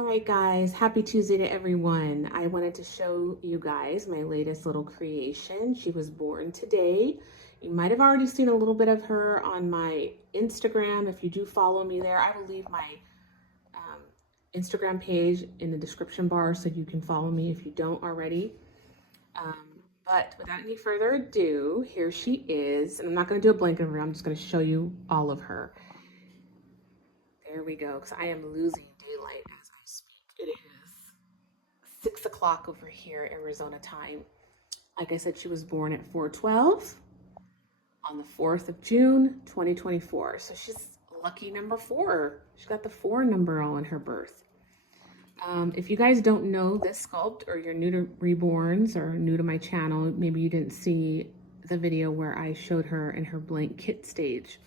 All right, guys, happy Tuesday to everyone. I wanted to show you guys my latest little creation. She was born today. You might have already seen a little bit of her on my Instagram. If you do follow me there, I will leave my um, Instagram page in the description bar so you can follow me if you don't already. Um, but without any further ado, here she is. And I'm not going to do a blanket of her, I'm just going to show you all of her. There we go, because I am losing daylight as I speak. It is 6 o'clock over here, Arizona time. Like I said, she was born at 4:12 on the 4th of June, 2024. So she's lucky number 4. She got the 4 number on her birth. If you guys don't know this sculpt, or you're new to Reborns or new to my channel, maybe you didn't see the video where I showed her in her blank kit stage.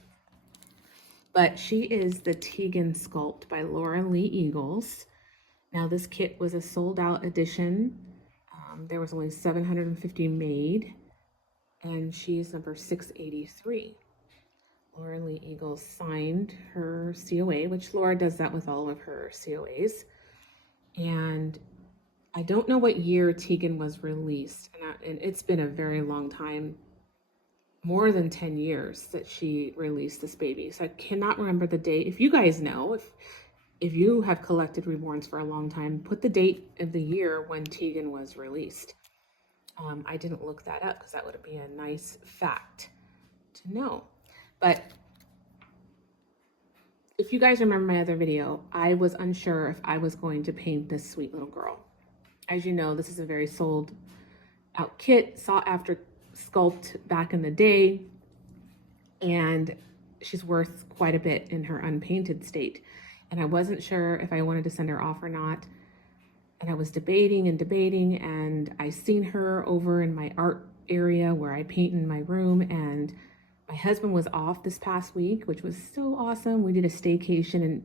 But she is the Tegan sculpt by Laura Lee Eagles. Now this kit was a sold out edition. There was only 750 made, and she is number 683. Laura Lee Eagles signed her COA, which Laura does that with all of her COAs. And I don't know what year Tegan was released, and it's been a very long time, more than 10 years that she released this baby. So I cannot remember the date. If you guys know, if you have collected Reborns for a long time, put the date of the year when Tegan was released. I didn't look that up because that would be a nice fact to know. But if you guys remember my other video, I was unsure if I was going to paint this sweet little girl. As you know, this is a very sold out kit, sought after sculpt back in the day, and she's worth quite a bit in her unpainted state. And I wasn't sure if I wanted to send her off or not. And I was debating, and I seen her over in my art area where I paint in my room, and my husband was off this past week, which was so awesome. We did a staycation in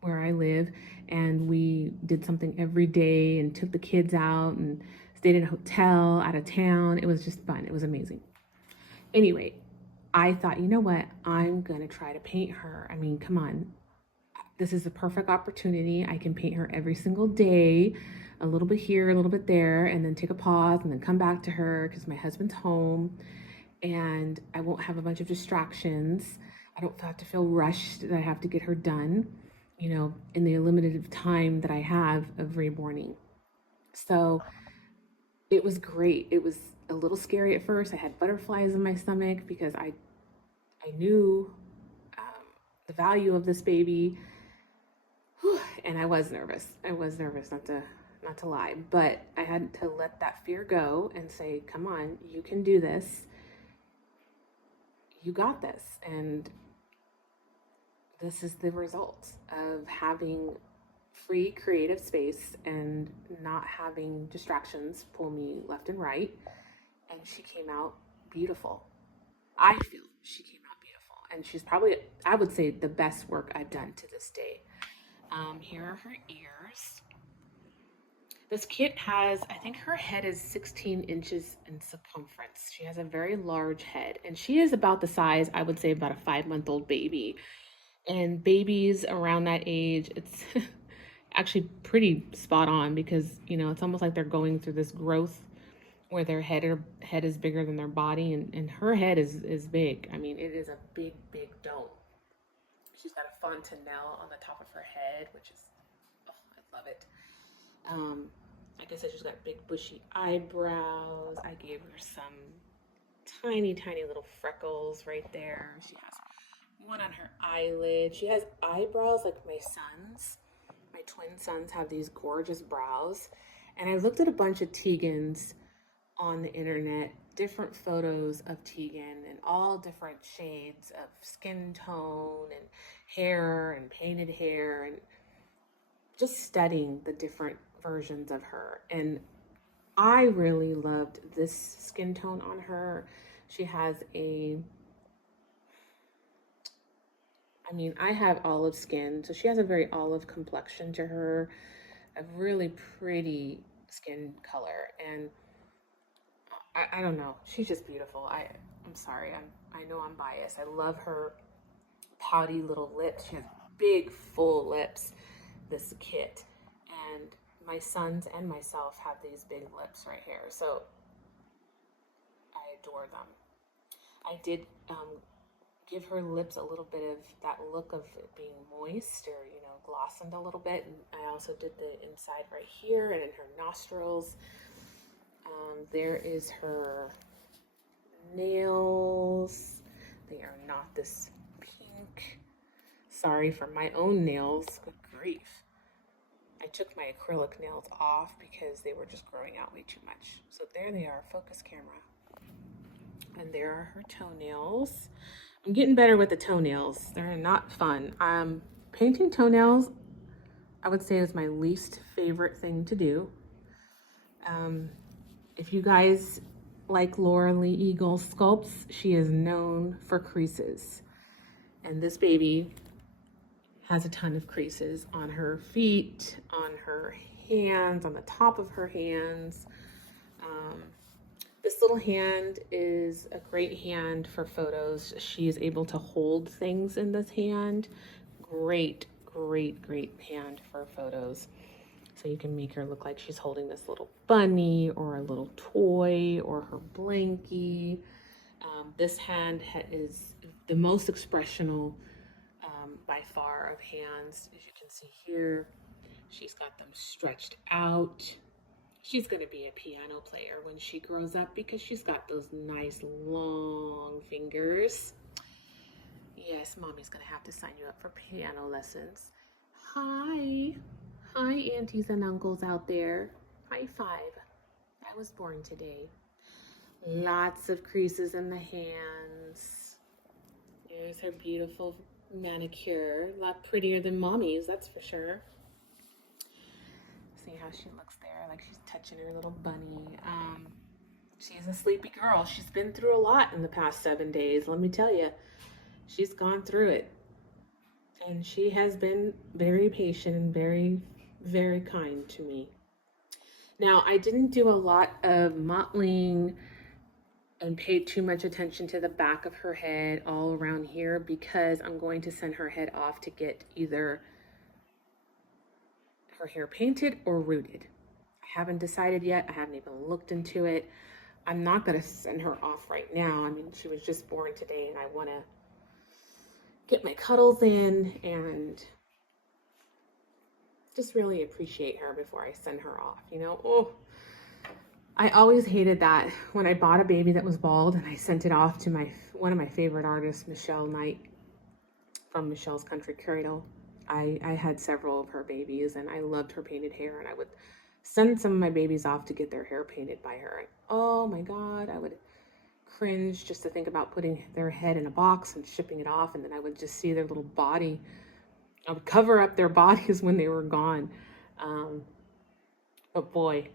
where I live, and we did something every day and took the kids out and stayed in a hotel out of town. It was just fun. It was amazing. Anyway, I thought, you know what? I'm gonna try to paint her. I mean, come on. This is a perfect opportunity. I can paint her every single day, a little bit here, a little bit there, and then take a pause and then come back to her because my husband's home and I won't have a bunch of distractions. I don't have to feel rushed that I have to get her done, you know, in the limited time that I have of reborning. So it was great. It was a little scary at first. I had butterflies in my stomach because I knew the value of this baby. And I was nervous. Not to lie, but I had to let that fear go and say, come on, you can do this. You got this. And this is the result of having free creative space and not having distractions pull me left and right. And she came out beautiful. I feel she came out beautiful. And she's probably, I would say, the best work I've done to this day. Here are her ears. This kit has, I think her head is 16 inches in circumference. She has a very large head, and she is about the size, I would say, about a 5-month-old baby. And babies around that age, it's actually pretty spot on because, you know, it's almost like they're going through this growth where their head is bigger than their body, and her head is big. I mean, it is a big, big dome. She's got a fontanelle on the top of her head, which is, oh, I love it. Like I said, she's got big bushy eyebrows. I gave her some tiny, tiny little freckles right there. She has one on her eyelid. She has eyebrows like my sons. My twin sons have these gorgeous brows. And I looked at a bunch of Tegans on the internet, different photos of Tegan and all different shades of skin tone and hair and painted hair, and just studying the different versions of her. And I really loved this skin tone on her. She has I have olive skin, so she has a very olive complexion to her, a really pretty skin color. And I don't know. She's just beautiful. I'm sorry. I know I'm biased. I love her pouty little lips. She has big, full lips, this kit. And my sons and myself have these big lips right here, so I adore them. I did give her lips a little bit of that look of it being moist, or glossened a little bit, and I also did the inside right here and in her nostrils. There is her nails. They are not this pink. Sorry for my own nails. Good grief. I took my acrylic nails off because they were just growing out way too much. So there they are, focus camera. And there are her toenails. I'm getting better with the toenails. They're not fun. Painting toenails, I would say, is my least favorite thing to do. If you guys like Laura Lee Eagle sculpts, she is known for creases. And this baby has a ton of creases on her feet, on her hands, on the top of her hands. This little hand is a great hand for photos. She is able to hold things in this hand. Great, great, great hand for photos. So you can make her look like she's holding this little bunny or a little toy or her blankie. This hand is the most expressional by far of hands. As you can see here, she's got them stretched out. She's going to be a piano player when she grows up because she's got those nice long fingers. Yes, mommy's going to have to sign you up for piano lessons. Hi. Hi, aunties and uncles out there. High five. I was born today. Lots of creases in the hands. There's her beautiful manicure. A lot prettier than mommy's, that's for sure. See how she looks there, like she's touching her little bunny. She's a sleepy girl. She's been through a lot in the past 7 days. Let me tell you, she's gone through it. And she has been very patient and very, very kind to me. Now, I didn't do a lot of mottling and paid too much attention to the back of her head all around here because I'm going to send her head off to get either her hair painted or rooted. I haven't decided yet. I haven't even looked into it. I'm not going to send her off right now. I mean, she was just born today and I want to get my cuddles in and just really appreciate her before I send her off, Oh, I always hated that when I bought a baby that was bald and I sent it off to one of my favorite artists, Michelle Knight from Michelle's Country Cradle. I had several of her babies and I loved her painted hair, and I would send some of my babies off to get their hair painted by her. And oh my God, I would cringe just to think about putting their head in a box and shipping it off, and then I would just see their little body. I would cover up their bodies when they were gone. But boy,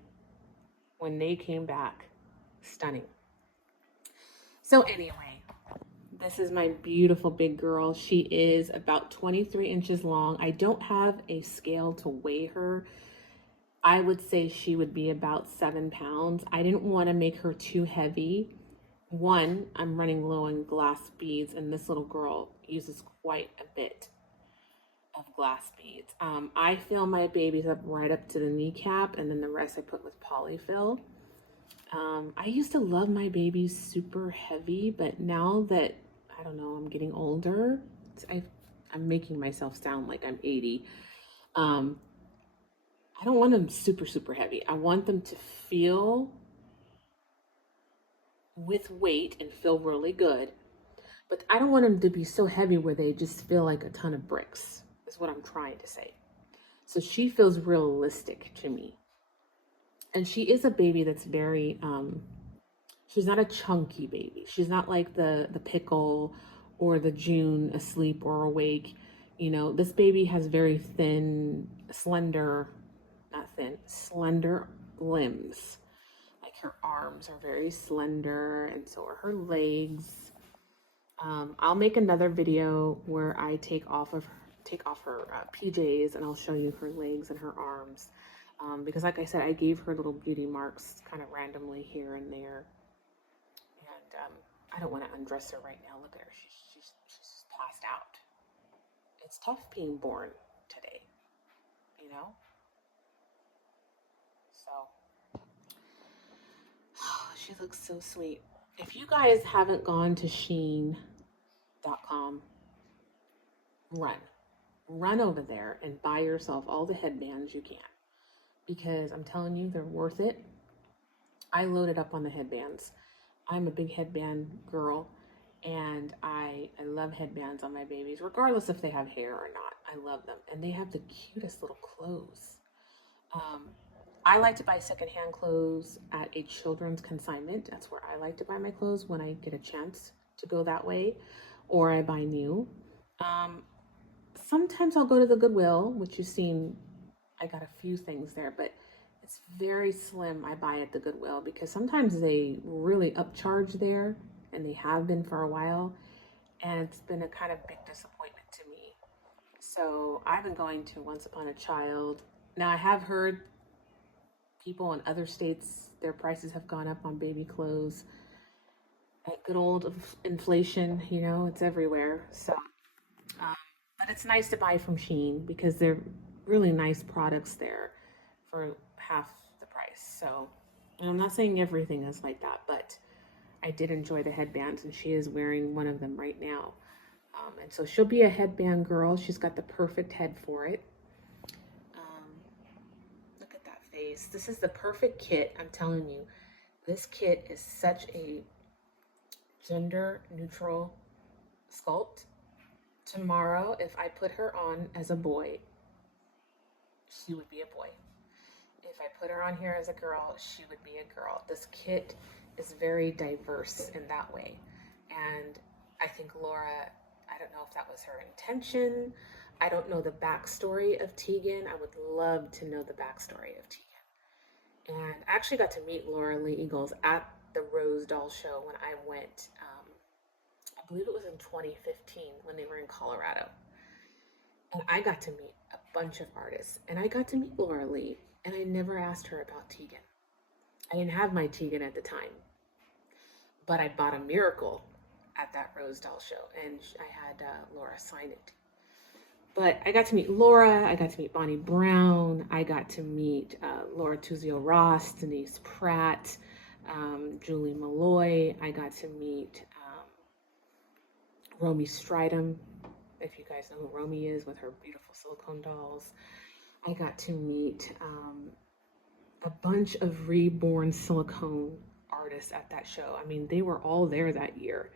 when they came back, stunning. So anyway, this is my beautiful big girl. She is about 23 inches long. I don't have a scale to weigh her. I would say she would be about 7 pounds. I didn't want to make her too heavy. One, I'm running low on glass beads, and this little girl uses quite a bit of glass beads. I fill my babies up right up to the kneecap, and then the rest I put with polyfill. I used to love my babies super heavy, but now that, I don't know, I'm getting older, I'm making myself sound like I'm 80. I don't want them super, super heavy. I want them to feel with weight and feel really good, but I don't want them to be so heavy where they just feel like a ton of bricks, is what I'm trying to say. So she feels realistic to me. And she is a baby that's very, she's not a chunky baby. She's not like the pickle or the June asleep or awake. This baby has very thin, slender limbs. Like her arms are very slender, and so are her legs. I'll make another video where I take off her PJs, and I'll show you her legs and her arms. Because like I said, I gave her little beauty marks kind of randomly here and there. And I don't want to undress her right now. Look at her. She's just passed out. It's tough being born today, So she looks so sweet. If you guys haven't gone to Shein.com, run. Run over there and buy yourself all the headbands you can. Because I'm telling you, they're worth it. I loaded up on the headbands. I'm a big headband girl, and I love headbands on my babies, regardless if they have hair or not. I love them, and they have the cutest little clothes. Um, I like to buy secondhand clothes at a children's consignment. That's where I like to buy my clothes when I get a chance to go that way, or I buy new. Um, Sometimes I'll go to the Goodwill, which you've seen. I got a few things there, but it's very slim. I buy at the Goodwill because sometimes they really upcharge there, and they have been for a while, and it's been a kind of big disappointment to me. So I've been going to Once Upon a Child. Now I have heard people in other states, their prices have gone up on baby clothes. That good old inflation, it's everywhere. So, um, but it's nice to buy from Shein because they're really nice products there for half the price. So, and I'm not saying everything is like that, but I did enjoy the headbands, and she is wearing one of them right now. And so she'll be a headband girl. She's got the perfect head for it. Look at that face. This is the perfect kit. I'm telling you, this kit is such a gender neutral sculpt. Tomorrow, if I put her on as a boy, she would be a boy. If I put her on here as a girl, she would be a girl. This kit is very diverse in that way. And I think Laura, I don't know if that was her intention. I don't know the backstory of Tegan. I would love to know the backstory of Tegan. And I actually got to meet Laura Lee Eagles at the Rose Doll Show when I went. I believe it was in 2015 when they were in Colorado. And I got to meet a bunch of artists. And I got to meet Laura Lee. And I never asked her about Tegan. I didn't have my Tegan at the time. But I bought a Miracle at that Rose Doll Show. And I had Laura sign it. But I got to meet Laura. I got to meet Bonnie Brown. I got to meet Laura Tuzio Ross, Denise Pratt, Julie Malloy. I got to meet Romy Stridham, if you guys know who Romy is, with her beautiful silicone dolls. I got to meet a bunch of Reborn silicone artists at that show. I mean, they were all there that year.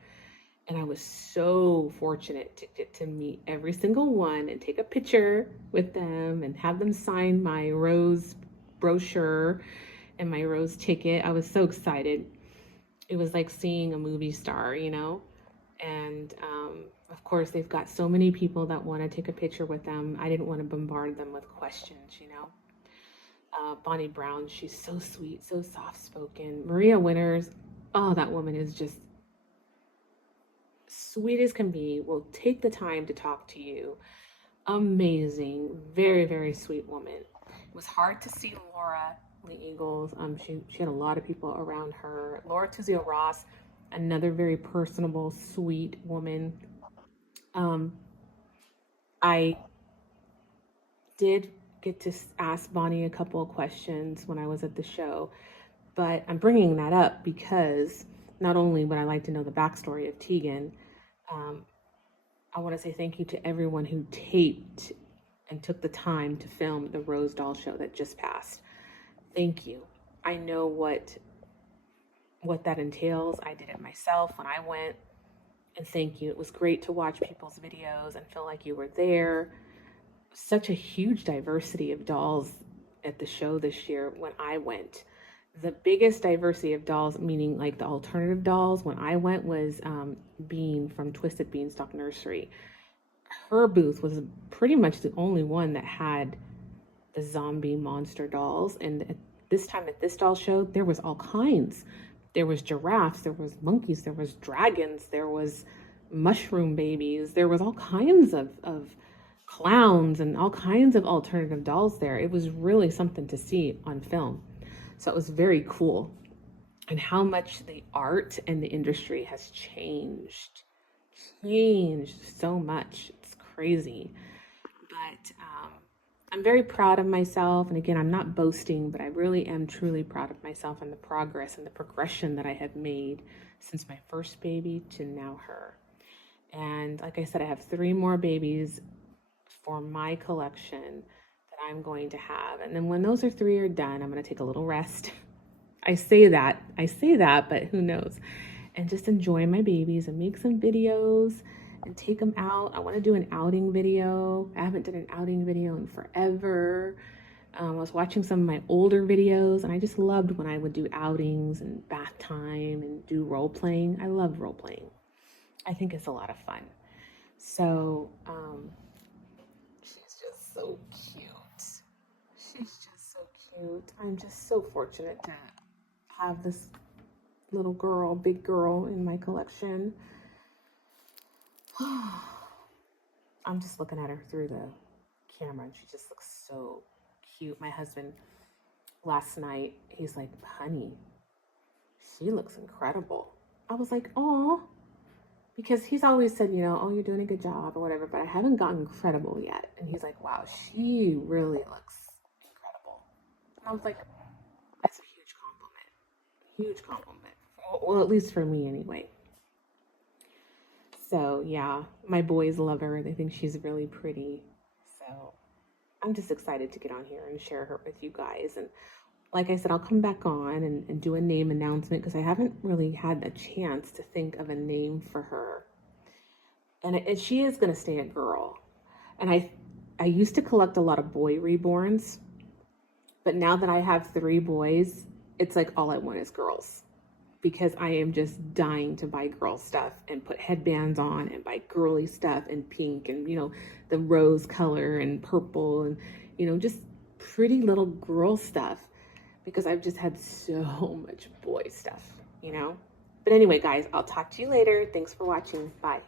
And I was so fortunate to get to meet every single one and take a picture with them and have them sign my Rose brochure and my Rose ticket. I was so excited. It was like seeing a movie star, And of course, they've got so many people that want to take a picture with them. I didn't want to bombard them with questions, Bonnie Brown, she's so sweet, so soft-spoken. Maria Winters, oh, that woman is just sweet as can be, will take the time to talk to you. Amazing, very, very sweet woman. It was hard to see Laura Lee Eagles. She had a lot of people around her. Laura Tuzio Ross, another very personable, sweet woman. I did get to ask Bonnie a couple of questions when I was at the show, but I'm bringing that up because not only would I like to know the backstory of Tegan, I want to say thank you to everyone who taped and took the time to film the Rose Doll Show that just passed. Thank you. I know what that entails. I did it myself when I went, and thank you. It was great to watch people's videos and feel like you were there. Such a huge diversity of dolls at the show this year when I went. The biggest diversity of dolls, meaning like the alternative dolls, when I went was Bean from Twisted Beanstalk Nursery. Her booth was pretty much the only one that had the zombie monster dolls. And at this time at this doll show, there was all kinds. There was giraffes, there was monkeys, there was dragons, there was mushroom babies, there was all kinds of clowns and all kinds of alternative dolls there. It was really something to see on film. So it was very cool. And how much the art and the industry has changed so much. It's crazy. But I'm very proud of myself. And again, I'm not boasting, but I really am truly proud of myself and the progress and the progression that I have made since my first baby to now her. And like I said, I have 3 more babies for my collection that I'm going to have. And then when those 3 are done, I'm going to take a little rest. I say that, but who knows? And just enjoy my babies and make some videos and take them out. I want to do an outing video. I haven't done an outing video in forever. I was watching some of my older videos, and I just loved when I would do outings and bath time and do role playing. I love role playing. I think it's a lot of fun. So, she's just so cute. She's just so cute. I'm just so fortunate to have this little girl, big girl in my collection. I'm just looking at her through the camera and she just looks so cute. My husband last night, he's like, honey, she looks incredible. I was like, oh, because he's always said, you know, oh, you're doing a good job or whatever, but I haven't gotten incredible yet. And he's like, wow, she really looks incredible. And I was like, that's a huge compliment. Huge compliment. Well, at least for me anyway. So yeah, my boys love her. They think she's really pretty. So I'm just excited to get on here and share her with you guys. And like I said, I'll come back on and do a name announcement because I haven't really had a chance to think of a name for her. And she is going to stay a girl. And I used to collect a lot of boy reborns, but now that I have 3 boys, it's like all I want is girls. Because I am just dying to buy girl stuff and put headbands on and buy girly stuff and pink and, you know, the rose color and purple and, you know, just pretty little girl stuff because I've just had so much boy stuff, you know. But anyway, guys, I'll talk to you later. Thanks for watching. Bye.